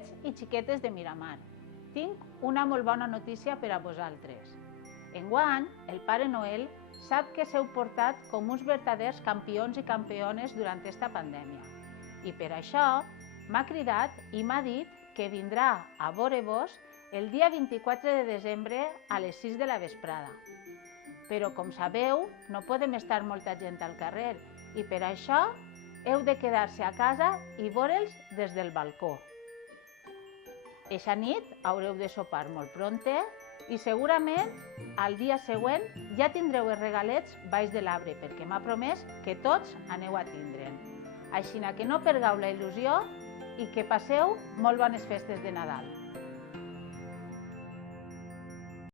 xiquets i xiquetes de Miramar, tinc una molt bona notícia per a vosaltres. Enguany, el Pare Noel sap que s'heu portat com uns verdaders campions i campiones durant esta pandèmia. I per això m'ha cridat i m'ha dit que vindrà a veure-vos el dia 24 de desembre a les 6 de la vesprada. Però, com sabeu, no podem estar molta gent al carrer i per això heu de quedar-se a casa i veure'ls des del balcó. Eixa nit haureu de sopar molt prompte i segurament al dia següent ja tindreu els regalets baix de l'arbre perquè m'ha promès que tots aneu a tindre'n. Així que no perdeu la il·lusió i que passeu molt bones festes de Nadal.